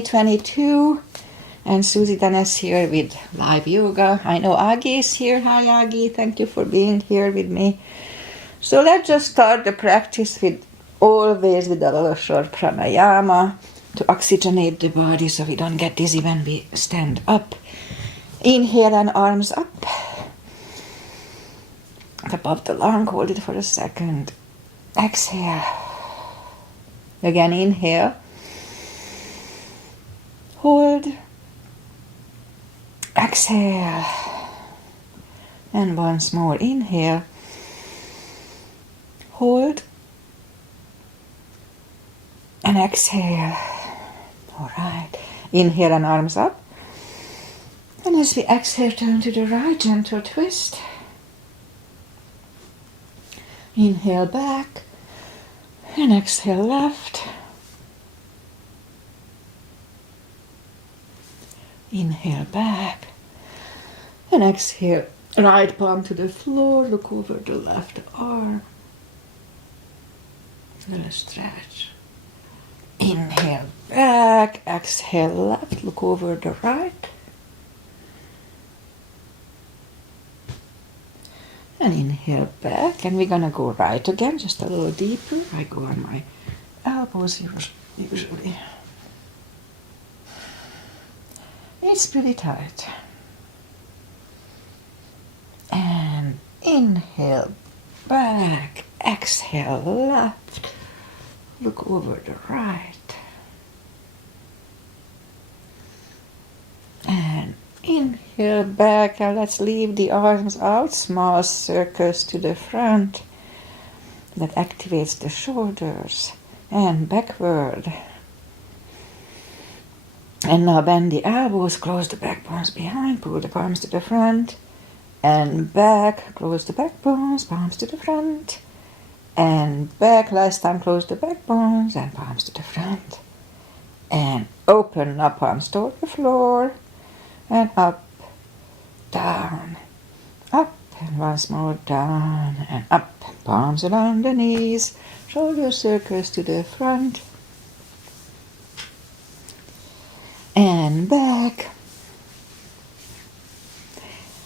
2022. And Susie Dennis here with live yoga. I know Agi is here. Hi Agi, thank you for being here with me. So let's just start the practice always with a little short pranayama to oxygenate the body so we don't get dizzy when we stand up. Inhale and arms up above the lung. Hold it for a second. Exhale. Again, inhale. Hold. Exhale. And once more, inhale. Hold. And exhale. All right. Inhale and arms up. And as we exhale, turn to the right, gentle twist. Inhale back. And exhale left. Inhale back. And exhale. Right palm to the floor. Look over the left arm. Little stretch. Inhale back. Exhale left. Look over the right. And inhale back. And we're going to go right again, just a little deeper. I go on my elbows usually. It's pretty tight. And inhale back. Exhale left. Look over the right. And inhale back, and let's leave the arms out, small circles to the front. That activates the shoulders. And backward. And now bend the elbows, close the back bones behind, pull the palms to the front. And back, close the back bones, palms to the front. And back, last time close the back bones and palms to the front. And open up, palms toward the floor. And up, down, up, and once more down and up. Palms around the knees, shoulder circles to the front. And back.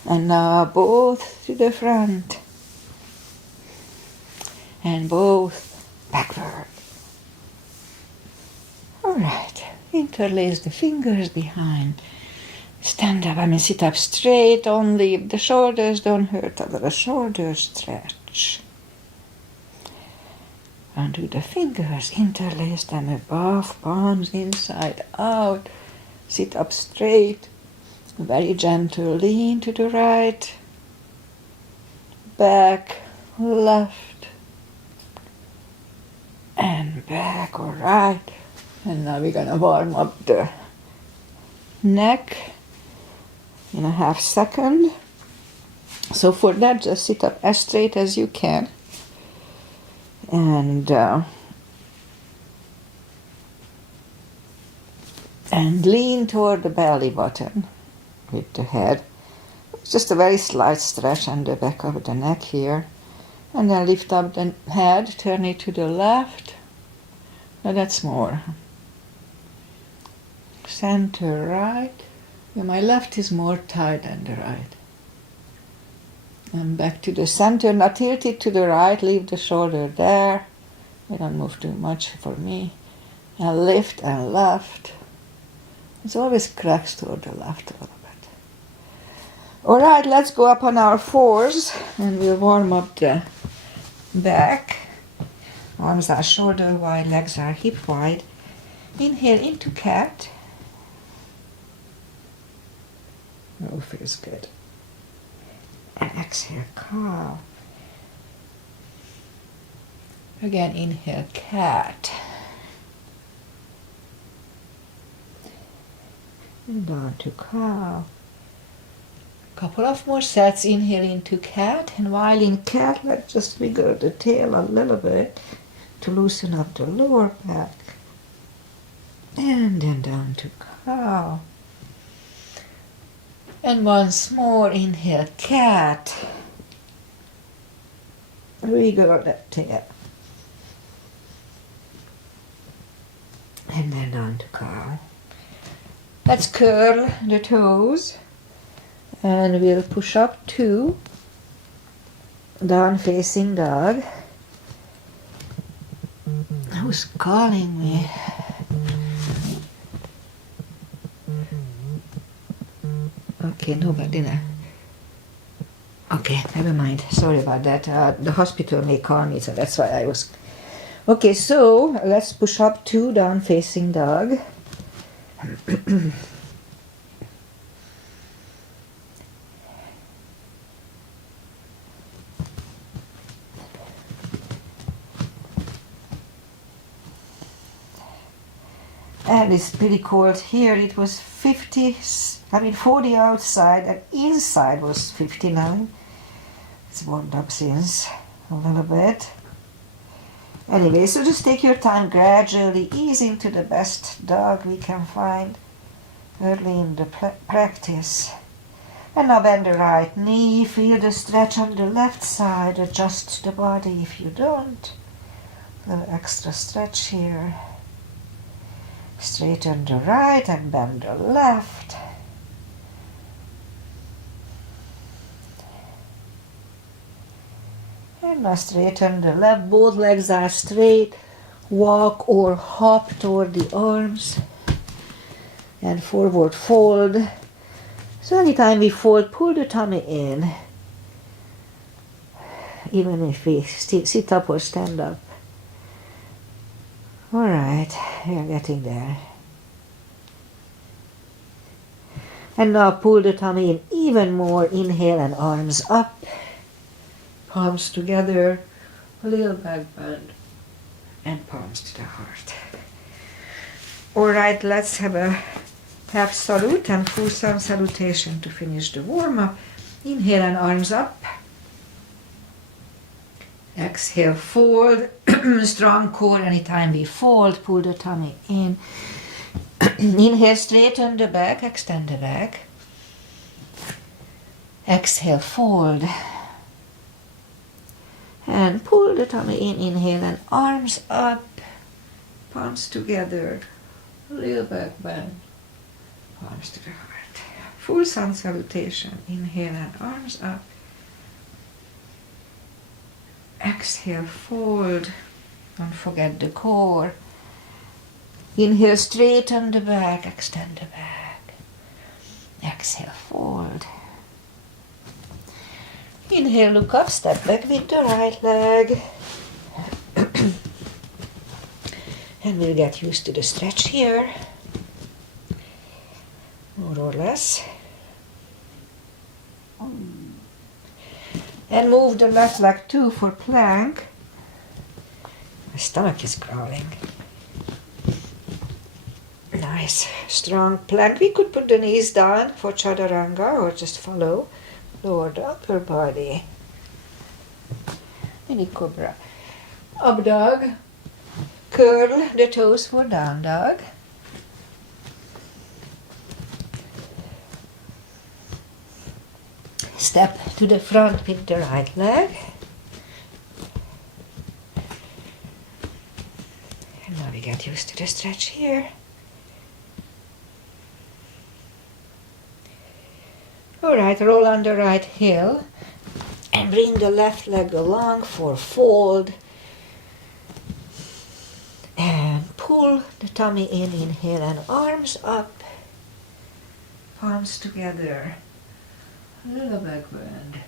And now both to the front. And both backward. Alright, interlace the fingers behind. Stand up, sit up straight, only if the shoulders don't hurt, a little shoulder stretch. Undo the fingers, interlace them above, palms inside out. Sit up straight, very gentle, lean to the right, back, left, and back, all right. And now we're gonna warm up the neck in a half second. So for that, just sit up as straight as you can. And lean toward the belly button with the head. It's just a very slight stretch on the back of the neck here. And then lift up the head, turn it to the left. Now that's more. Center right. Yeah, my left is more tight than the right. And back to the center. Now tilt it to the right, leave the shoulder there. I don't move too much for me. And lift and left. It always cracks toward the left a little bit. All right, let's go up on our fours and we'll warm up the back. Arms are shoulder wide, legs are hip wide. Inhale into cat. Oh, feels good. And exhale, cow. Again, inhale, cat. And down to cow. Couple of more sets. Inhale into cat. And while in cat, let's just wiggle the tail a little bit to loosen up the lower back. And then down to cow. And once more, inhale, cat. Wiggle that tail. And then down to cow. Let's curl the toes and we'll push up 2, down facing dog. Who's calling me? Okay, nobody now. Okay, never mind. Sorry about that. The hospital may call me, so that's why I was... Okay, so let's push up 2, down facing dog. And it's pretty cold here. It was 40 outside, and inside was 59. It's warmed up since a little bit. Anyway, so just take your time, gradually ease into the best dog we can find early in the practice. And now bend the right knee, feel the stretch on the left side, adjust the body if you don't. A little extra stretch here. Straighten the right and bend the left. And now straighten the left. Both legs are straight. Walk or hop toward the arms. And forward fold. So anytime we fold, pull the tummy in. Even if we sit up or stand up. Alright, we are getting there. And now pull the tummy in even more. Inhale and arms up. Palms together. A little back bend. And palms to the heart. Alright, let's have a half salute and full sun salutation to finish the warm-up. Inhale and arms up. Exhale, fold. Strong core. Anytime we fold, pull the tummy in. Inhale, straighten the back, extend the back. Exhale, fold. And pull the tummy in. Inhale and arms up. Palms together. A little back bend. Palms to the heart. Full sun salutation. Inhale and arms up. Exhale, fold. Don't forget the core. Inhale, straighten the back, extend the back. Exhale, fold. Inhale, look up, step back with the right leg. And we'll get used to the stretch here. More or less. And move the left leg too for plank. My stomach is growling. Nice, strong plank. We could put the knees down for chaturanga or just follow. Lower the upper body. Mini cobra. Up dog. Curl the toes for down dog. Step to the front with the right leg. And now we get used to the stretch here. Alright, roll on the right heel and bring the left leg along for fold. And pull the tummy in, inhale and arms up. Palms together. A little back bend.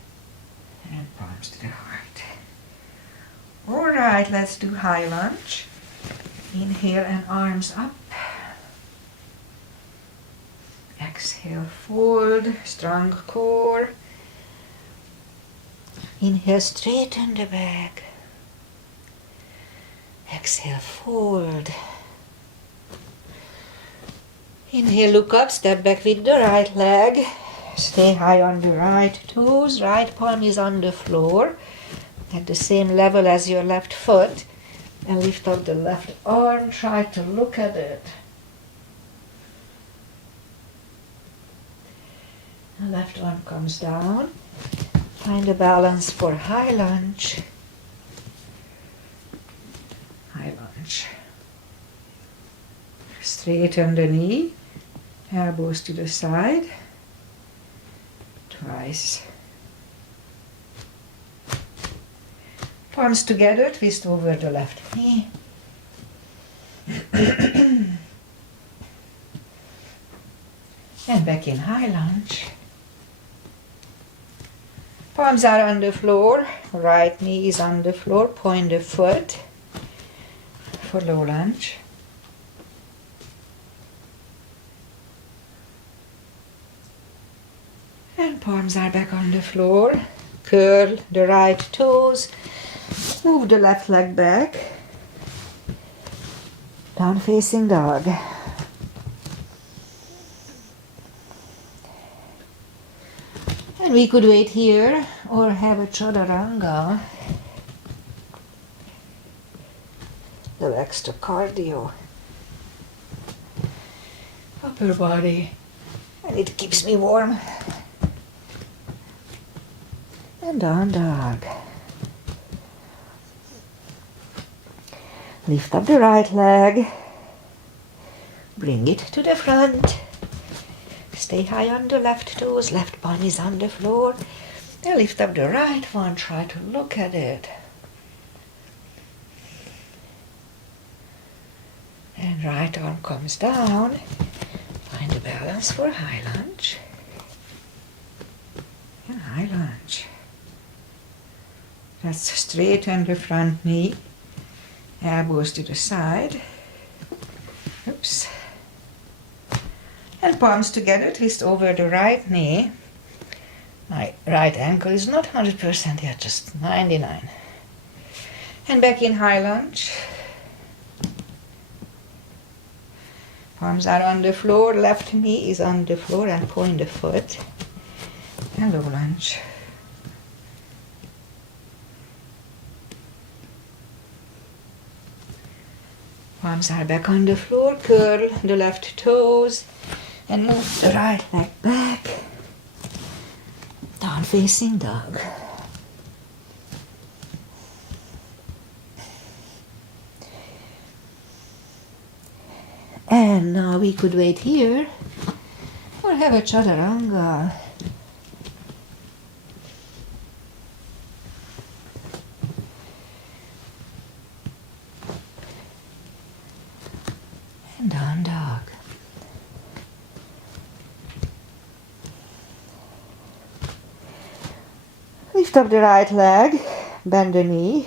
And palms to the heart. Alright, let's do high lunge. Inhale and arms up. Exhale, fold, strong core. Inhale, straighten the back. Exhale, fold. Inhale, look up, step back with the right leg. Stay high on the right toes. Right palm is on the floor at the same level as your left foot. And lift up the left arm. Try to look at it. The left arm comes down. Find a balance for high lunge. High lunge. Straighten the knee. Elbows to the side. Twice. Palms together, twist over the left knee. And back in high lunge. Palms are on the floor, right knee is on the floor, point the foot for low lunge. And palms are back on the floor, curl the right toes, move the left leg back, down facing dog. And we could wait here or have a chaturanga. The extra cardio. Upper body. And it keeps me warm. And down dog. Lift up the right leg. Bring it to the front. Stay high on the left toes, left bun is on the floor. Now lift up the right one, try to look at it. And right arm comes down. Find the balance for high lunge. And high lunge. Let's straighten the front knee. Elbows to the side. Oops. And palms together, twist over the right knee. My right ankle is not 100% yet, just 99. And back in high lunge. Palms are on the floor, left knee is on the floor and point the foot. And low lunge. Palms are back on the floor, curl the left toes. And move the right leg back, down facing dog. And now we could wait here or have a chaturanga. And down dog. Lift up the right leg, bend the knee,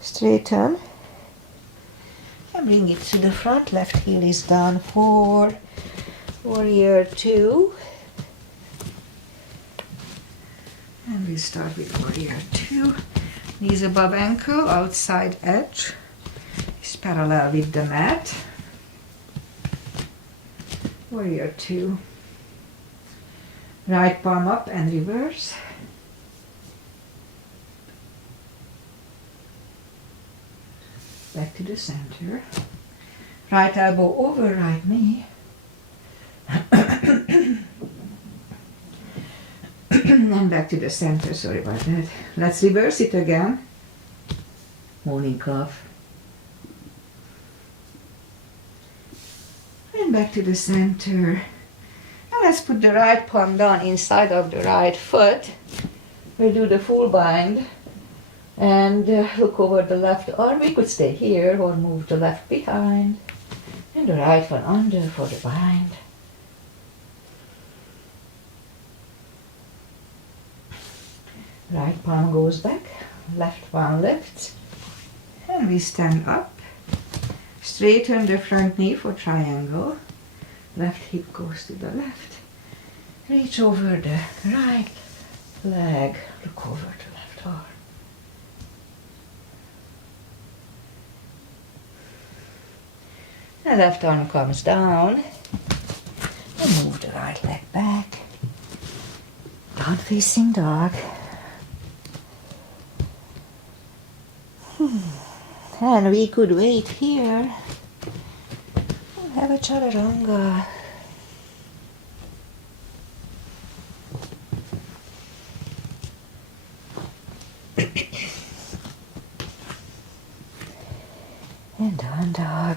straighten, and bring it to the front. Left heel is down for warrior 2. And we start with warrior 2. Knees above ankle, outside edge is parallel with the mat. Warrior 2. Right palm up and reverse. Back to the center. Right elbow over right knee. And back to the center, sorry about that. Let's reverse it again. Morning cough. And back to the center. Let's put the right palm down inside of the right foot. We'll do the full bind and look over the left arm. We could stay here or move the left behind and the right one under for the bind. Right palm goes back, left one lifts, and we stand up. Straighten the front knee for triangle. Left hip goes to the left. Reach over the right leg. Look over the left arm. The left arm comes down. And move the right leg back. Down facing dog. And we could wait here. Have a chaturanga. And down down dog.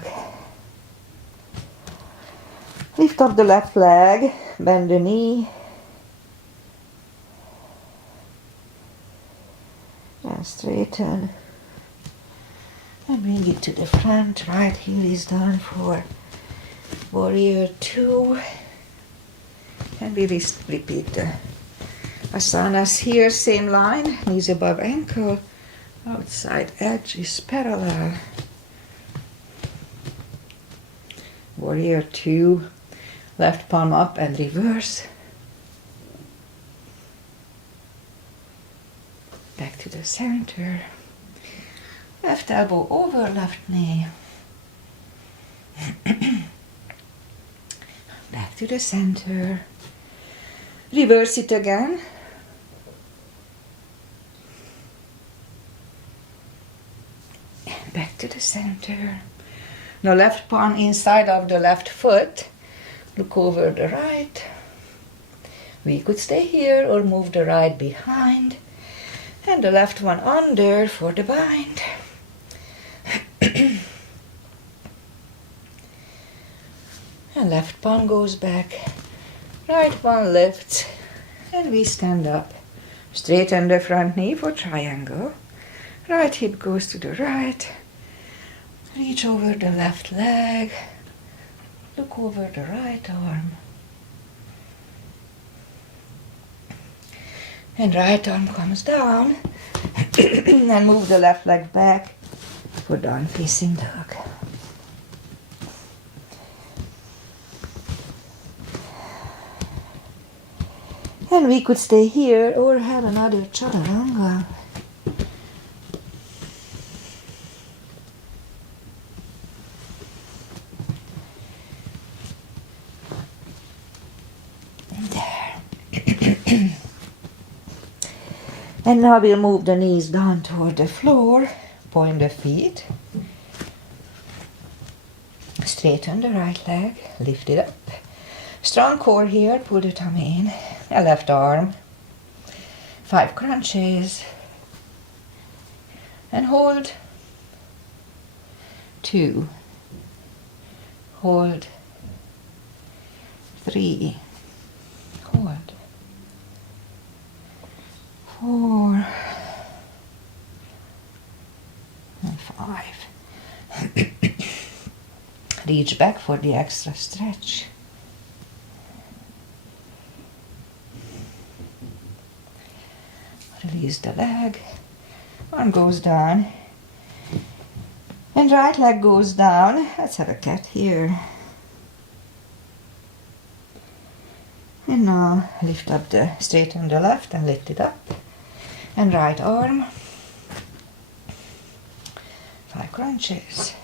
Lift up the left leg, bend the knee. And straighten. And bring it to the front. Right heel is done for warrior 2. And we repeat the asanas here, same line, knees above ankle, outside edge is parallel. Warrior 2, left palm up and reverse. Back to the center. Left elbow over left knee. Back to the center. Reverse it again. And back to the center. Now left palm inside of the left foot. Look over the right. We could stay here or move the right behind. And the left one under for the bind. And left palm goes back. Right one lifts. And we stand up. Straighten the front knee for triangle. Right hip goes to the right. Reach over the left leg. Look over the right arm. And right arm comes down. And move the left leg back for down facing dog. And we could stay here or have another chaturanga. There. And now we'll move the knees down toward the floor, point the feet. Straighten the right leg, lift it up. Strong core here, pull the tummy in. A left arm. 5 crunches. And hold. 2. Hold. 3. Hold. 4. And 5. Reach back for the extra stretch. Release the leg. Arm goes down. And right leg goes down. Let's have a cat here. And now lift up straighten the left and lift it up. And right arm. 5 crunches.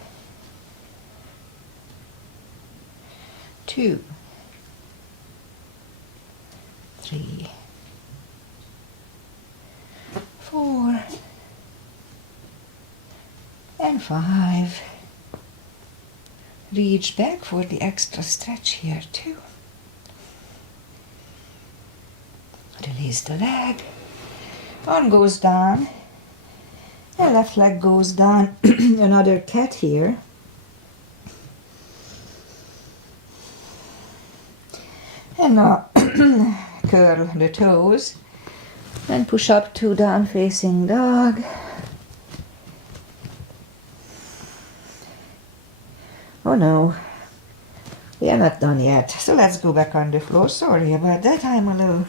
2. 3. 4. And 5. Reach back for the extra stretch here too. Release the leg. Arm goes down. And left leg goes down. Another cat here. And now curl the toes. And push up to down facing dog. Oh no, we are not done yet. So let's go back on the floor. Sorry about that, I'm a little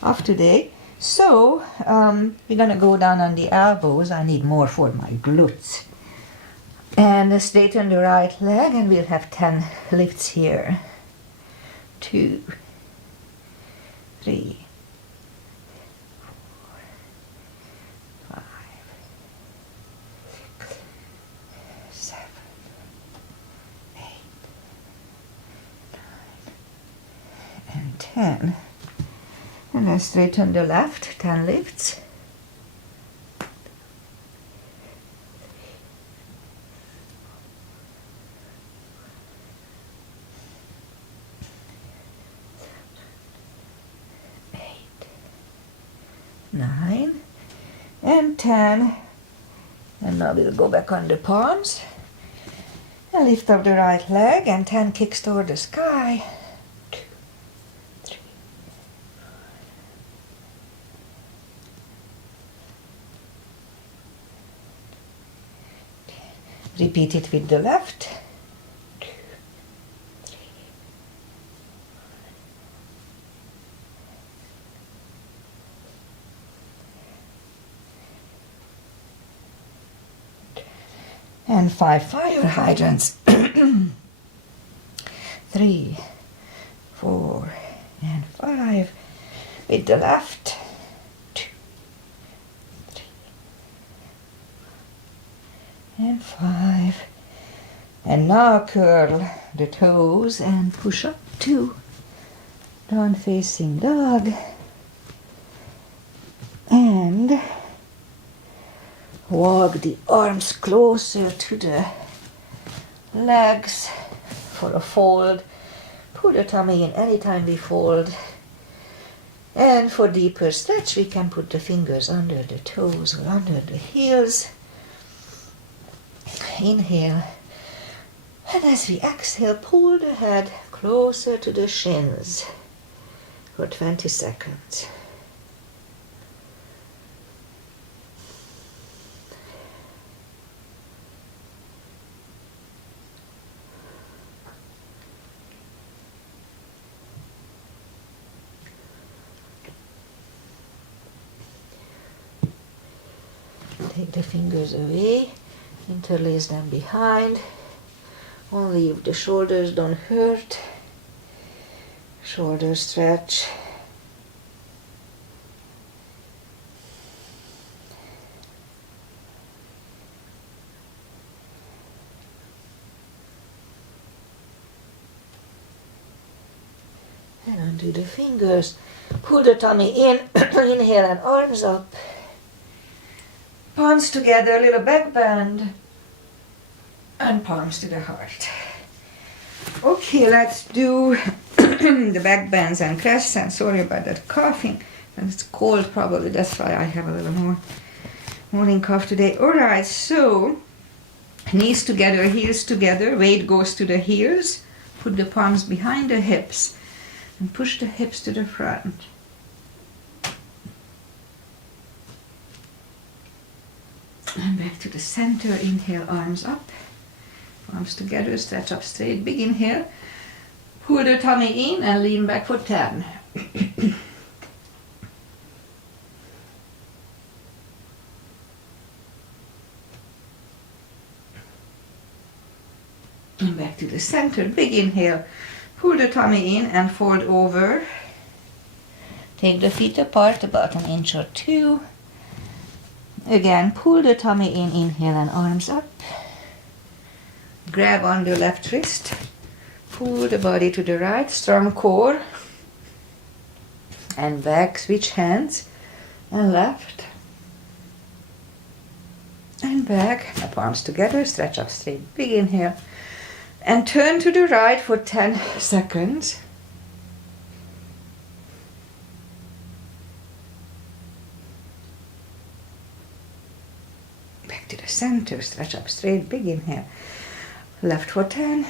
off today. So we're gonna go down on the elbows. I need more for my glutes. And straighten the right leg and we'll have 10 lifts here. 2, 3, 4, 5, 6, 7, 8, 9, and 10. And then straighten the left, 10 lifts. 9 and 10. And now we'll go back on the palms And lift up the right leg and 10 kicks toward the sky. 2, 3. Repeat it with the left. 2, 3. And 5 fire hydrants. 3, 4, and 5. With the left. 2, 3, and 5. And now curl the toes and push up to down facing dog. And walk the arms closer to the legs for a fold. Pull the tummy in anytime we fold. And for deeper stretch, we can put the fingers under the toes or under the heels. Inhale. And as we exhale, pull the head closer to the shins for 20 seconds. Take the fingers away, interlace them behind. Only if the shoulders don't hurt. Shoulder stretch. And undo the fingers. Pull the tummy in. Inhale and arms up. Palms together, little back bend. And palms to the heart. Okay, let's do the back bends and crescent. Sorry about that coughing. And it's cold probably, that's why I have a little more morning cough today. Alright, so knees together, heels together, weight goes to the heels. Put the palms behind the hips and push the hips to the front. And back to the center. Inhale, arms up. Arms together, stretch up straight. Big inhale. Pull the tummy in and lean back for 10. And back to the center. Big inhale. Pull the tummy in and fold over. Take the feet apart about an inch or two. Again, pull the tummy in, inhale and arms up. Grab on the left wrist. Pull the body to the right, strong core. And back, switch hands. And left. And back, the palms together, stretch up straight, big inhale. And turn to the right for 10 seconds. Back to the center, stretch up straight, big inhale. Left for 10.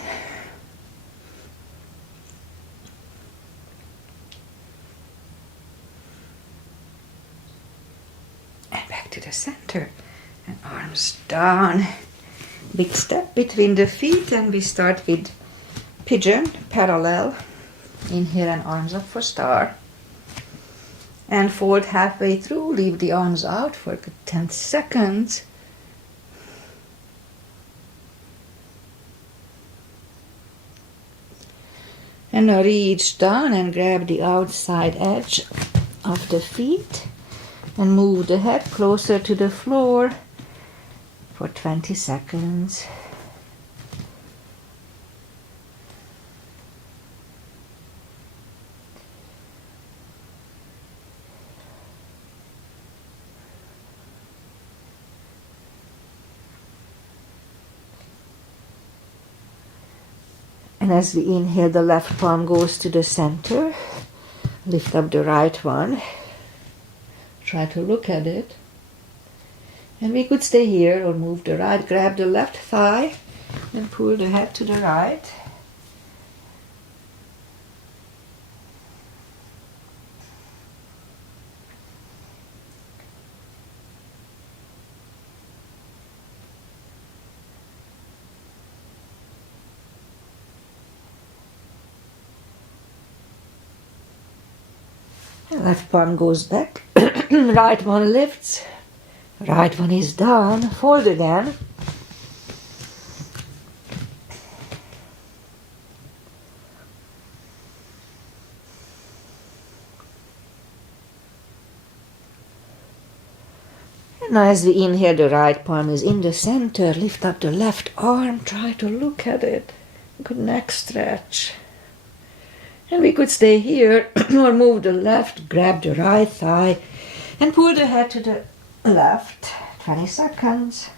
And back to the center. And arms down. Big step between the feet, and we start with pigeon, parallel. Inhale and arms up for star. And fold halfway through, leave the arms out for 10 seconds. And now reach down and grab the outside edge of the feet and move the head closer to the floor for 20 seconds. And as we inhale, the left palm goes to the center. Lift up the right one. Try to look at it. And we could stay here or move the right. Grab the left thigh. And pull the head to the right. Left palm goes back, right one lifts, right one is down, fold again. And as we inhale, the right palm is in the center, lift up the left arm, try to look at it, good neck stretch. And we could stay here or move the left, grab the right thigh and pull the head to the left. 20 seconds.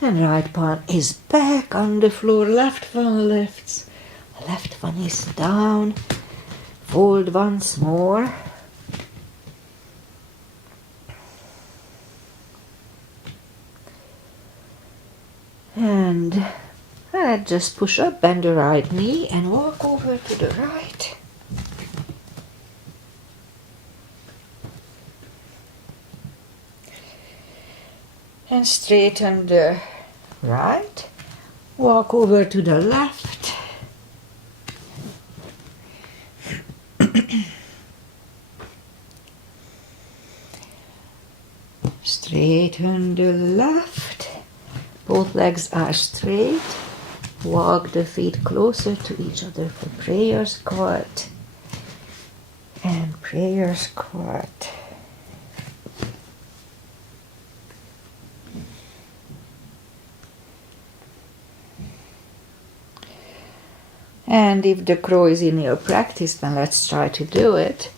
And right palm is back on the floor, left one lifts. Left one is down, fold once more. And just push up, bend the right knee and walk over to the right. And straighten the right, walk over to the left. Straighten the left, both legs are straight, walk the feet closer to each other for prayer squat and prayer squat. And if the crow is in your practice, then let's try to do it.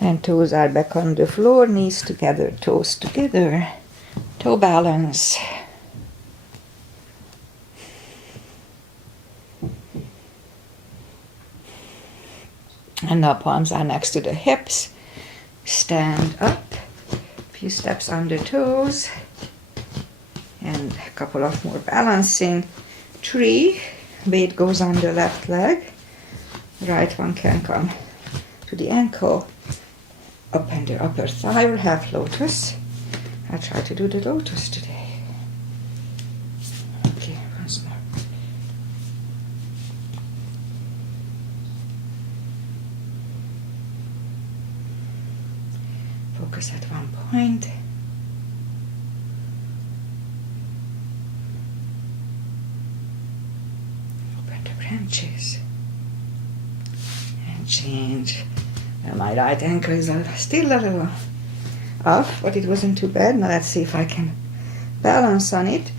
And toes are back on the floor, knees together, toes together, toe balance. And now palms are next to the hips. Stand up, a few steps on the toes, and a couple of more balancing. 3, weight goes on the left leg, right one can come to the ankle, up and the upper thigh or half lotus. I'll try to do the lotus today. Okay, once more. Focus at one point. Open the branches. And change. And my right ankle is still a little off, but it wasn't too bad. Now let's see if I can balance on it.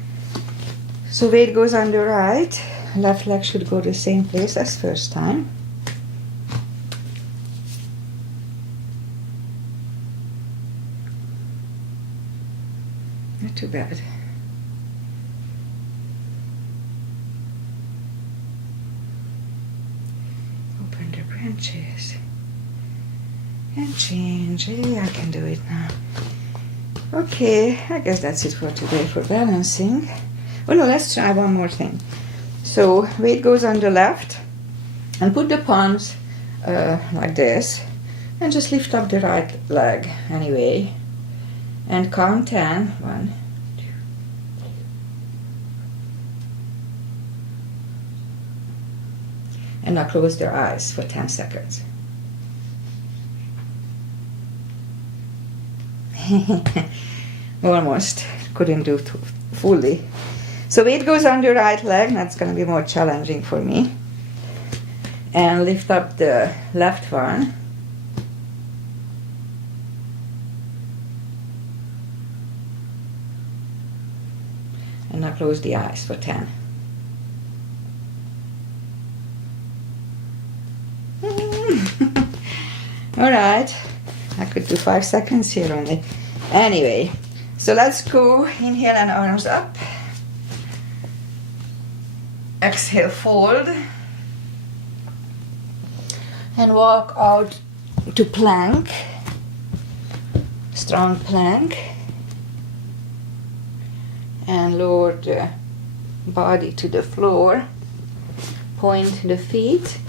So weight goes on the right. Left leg should go the same place as first time. Not too bad. Open the branches. And change. Yeah, I can do it now. Okay, I guess that's it for today for balancing. Oh no, let's try one more thing. So weight goes on the left and put the palms like this and just lift up the right leg anyway and count 10. 1, 2, 3. And now close their eyes for 10 seconds. Almost couldn't do it fully. So weight goes on the right leg. That's going to be more challenging for me. And lift up the left one. And now close the eyes for 10. Alright, I could do 5 seconds here only. Anyway, so let's go. Inhale and arms up. Exhale, fold. And walk out to plank. Strong plank. And lower the body to the floor. Point the feet.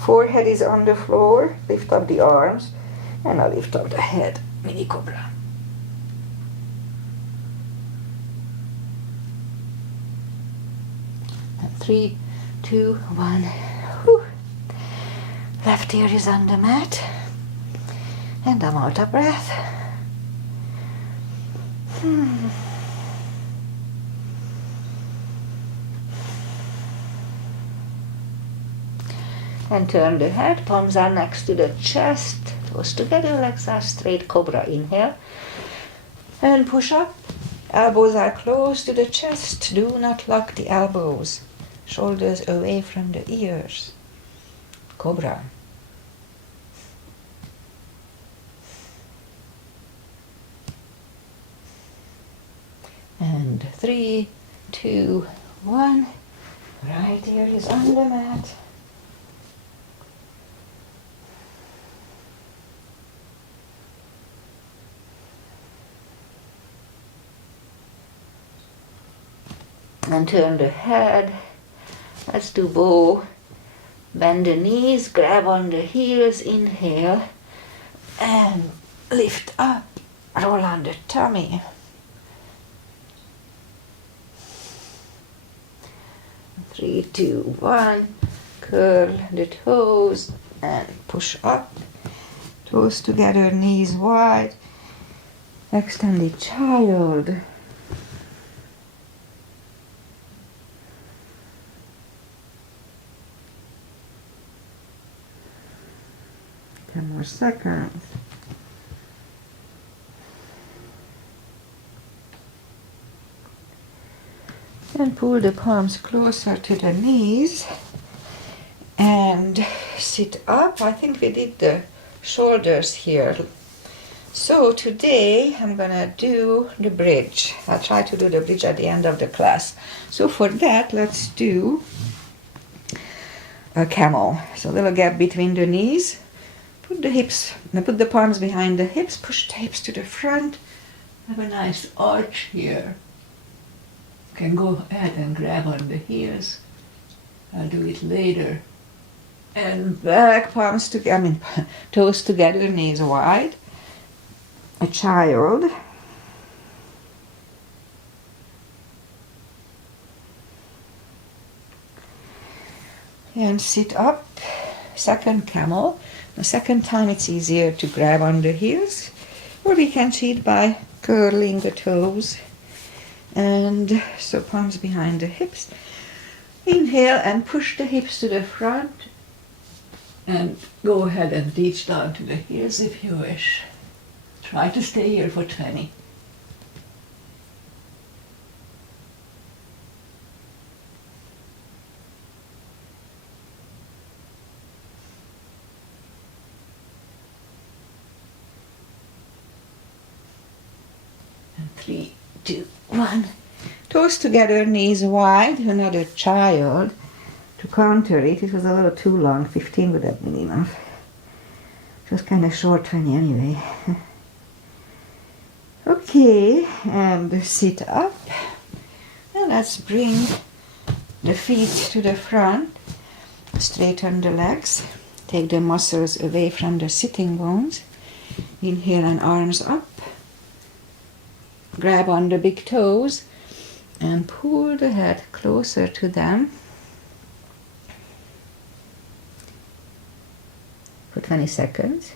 Forehead is on the floor. Lift up the arms. And I lift up the head. Mini cobra. And 3, 2, 1. Whew. Left ear is on the mat. And I'm out of breath. And turn the head, palms are next to the chest, toes together, legs are straight, cobra, inhale. And push up, elbows are close to the chest, do not lock the elbows, shoulders away from the ears, cobra. And 3, 2, 1, right ear is on the mat. And turn the head. Let's do bow. Bend the knees, grab on the heels, inhale, and lift up, roll on the tummy. 3, 2, 1, curl the toes and push up. Toes together, knees wide. Extend the child. 10 more seconds. And pull the palms closer to the knees and sit up. I think we did the shoulders here. So today I'm gonna do the bridge. I'll try to do the bridge at the end of the class. So for that, let's do a camel. So a little gap between the knees. Put the palms behind the hips, push the hips to the front. Have a nice arch here. You can go ahead and grab on the heels. I'll do it later. And back, palms together, toes together, knees wide. A child. And sit up. Second camel. The second time it's easier to grab on the heels, or we can cheat by curling the toes. And so palms behind the hips. Inhale and push the hips to the front. And go ahead and reach down to the heels if you wish. Try to stay here for 20. And 3, 2, 1. Toes together, knees wide. Another child. To counter it, it was a little too long. 15 would have been enough. It was kind of short, 20 anyway. Okay, and sit up. And let's bring the feet to the front. Straighten the legs. Take the muscles away from the sitting bones. Inhale and arms up. Grab on the big toes and pull the head closer to them. For 20 seconds.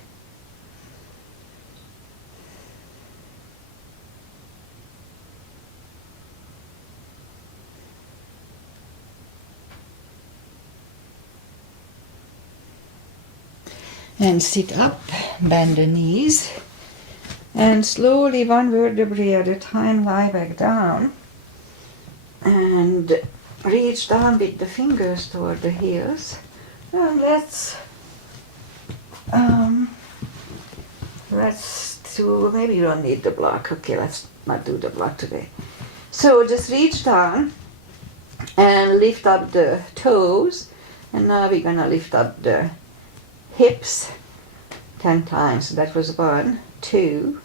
And sit up, bend the knees, and slowly, one vertebrae at a time, lie back down. And reach down with the fingers toward the heels. And let's maybe you don't need the block. Okay, let's not do the block today. So just reach down and lift up the toes. And now we're gonna lift up the hips 10 times. So that was 1, 2,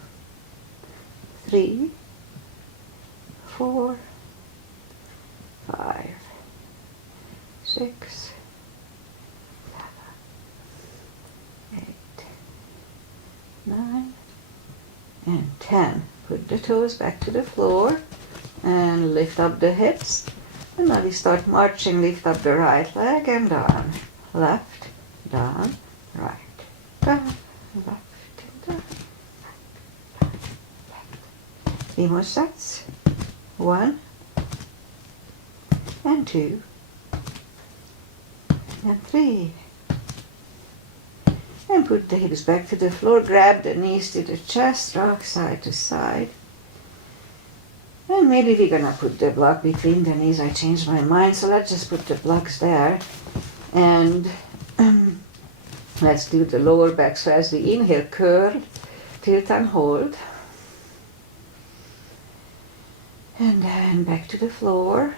3, 4, 5, 6, 7, 8, 9, and 10. Put the toes back to the floor and lift up the hips. And now we start marching. Lift up the right leg and down. Left, down, right, down, left, down, right, left. 3 more sets. 1 and 2 and 3. And put the hips back to the floor. Grab the knees to the chest. Rock side to side. And maybe we're gonna put the block between the knees. I changed my mind, so let's just put the blocks there. And let's do the lower back. So as we inhale, curl, tilt and hold. And then back to the floor.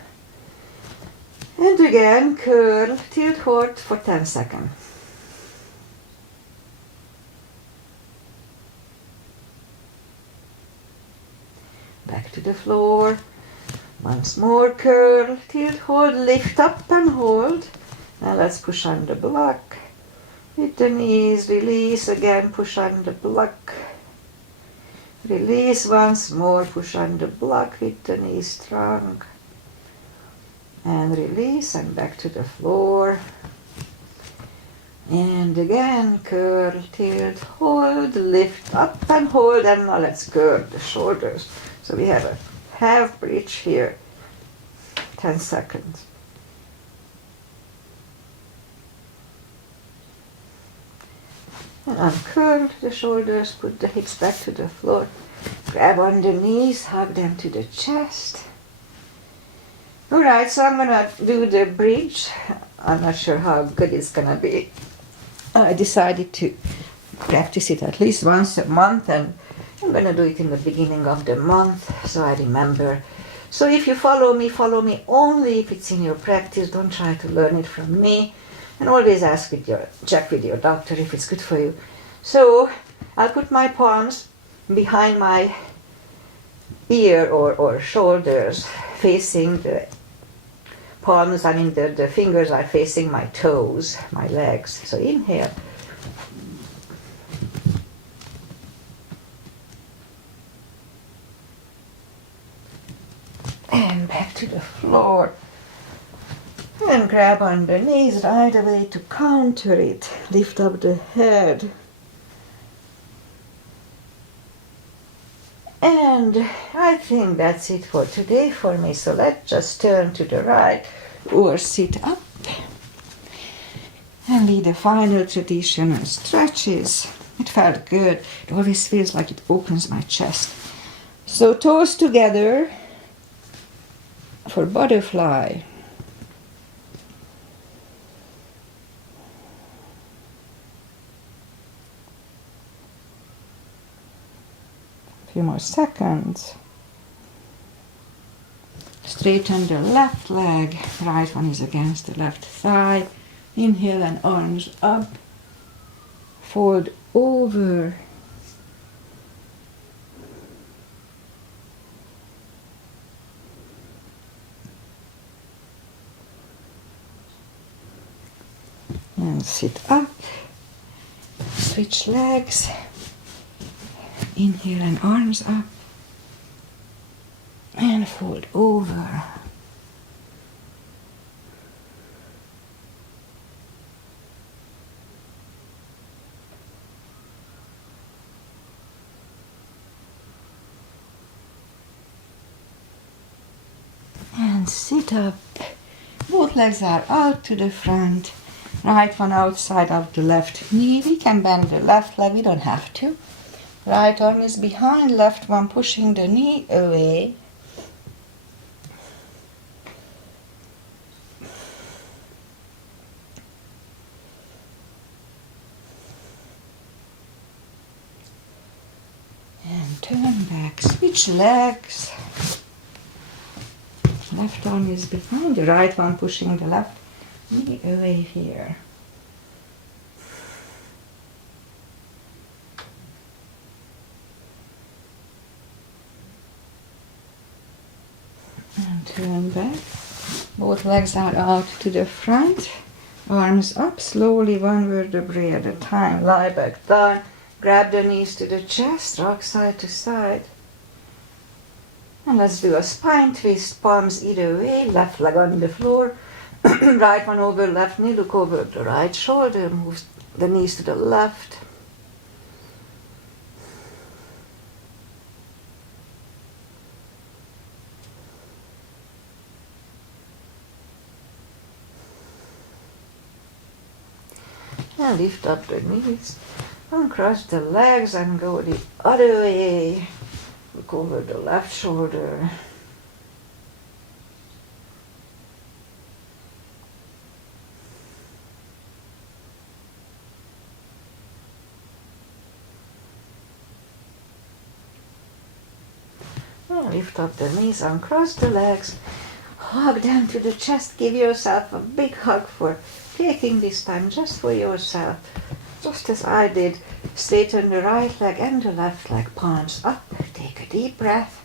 And again, curl, tilt, hold for 10 seconds. Back to the floor. Once more, curl, tilt, hold, lift up and hold. Now let's push on the block. With the knees, release again, push on the block. Release once more, push on the block with the knees strong. And release and back to the floor. And again, curl, tilt, hold, lift up and hold. And now let's curl the shoulders. So we have a half bridge here, 10 seconds. And uncurl the shoulders, put the hips back to the floor, grab on the knees, hug them to the chest. Alright, so I'm gonna do the bridge. I'm not sure how good it's gonna be. I decided to practice it at least once a month, and I'm gonna do it in the beginning of the month so I remember. So if you follow me only if it's in your practice. Don't try to learn it from me. And always check with your doctor if it's good for you. So I'll put my palms behind my ear or shoulders, facing the palms. I mean the fingers are facing my toes, my legs. So inhale. And back to the floor. And grab on the knees right away to counter it. Lift up the head. And I think that's it for today for me. So let's just turn to the right or sit up. And lead the final traditional stretches. It felt good. It always feels like it opens my chest. So toes together for butterfly. Few more seconds. Straighten the left leg, right one is against the left thigh. Inhale and arms up. Fold over. And sit up. Switch legs. Inhale and arms up. And fold over. And sit up. Both legs are out to the front. Right one outside of the left knee. We can bend the left leg, we don't have to. Right arm is behind, left one pushing the knee away. And turn back, switch legs. Left arm is behind the right one, pushing the left knee away here. And turn back. Both legs are out to the front. Arms up, slowly one vertebrae at a time. Lie back down. Grab the knees to the chest, rock side to side. And let's do a spine twist, palms either way, left leg on the floor, right one over left knee, look over the right shoulder, move the knees to the left. And lift up the knees, uncross the legs and go the other way. Look over the left shoulder. And lift up the knees, uncross the legs. Hug them to the chest. Give yourself a big hug for taking this time just for yourself. Just as I did. Straighten the right leg and the left leg, palms up. Take a deep breath.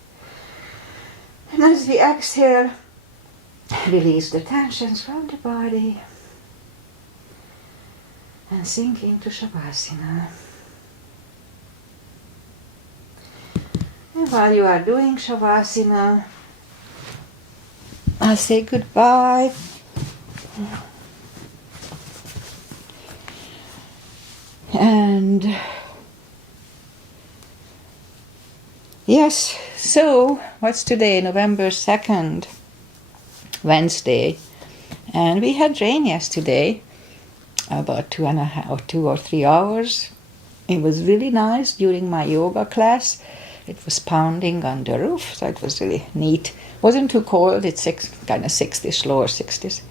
And as we exhale, release the tensions from the body. And sink into Shavasana. And while you are doing Shavasana, I'll say goodbye. And yes, so what's today? November 2nd, Wednesday. And we had rain yesterday, about 2 or 3 hours. It was really nice during my yoga class. It was pounding on the roof, so it was really neat. Wasn't too cold, it's kind of 60s, lower 60s.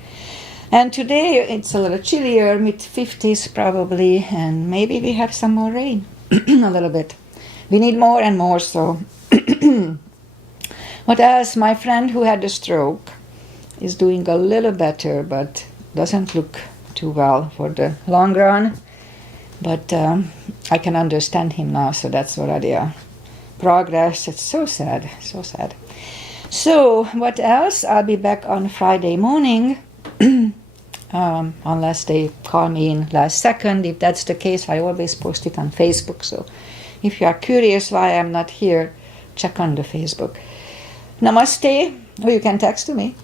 And today it's a little chillier, mid-50s probably, and maybe we have some more rain, a little bit. We need more and more, so. What else? My friend who had a stroke is doing a little better, but doesn't look too well for the long run. But I can understand him now, so that's already a progress. It's so sad, so sad. So what else? I'll be back on Friday morning. Unless they call me in last second. If that's the case, I always post it on Facebook. So if you are curious why I'm not here, check on the Facebook. Namaste. Or you can text to me.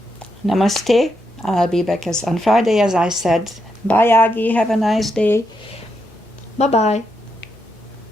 Namaste. I'll be back on Friday, as I said. Bye, Aggie. Have a nice day. Bye-bye.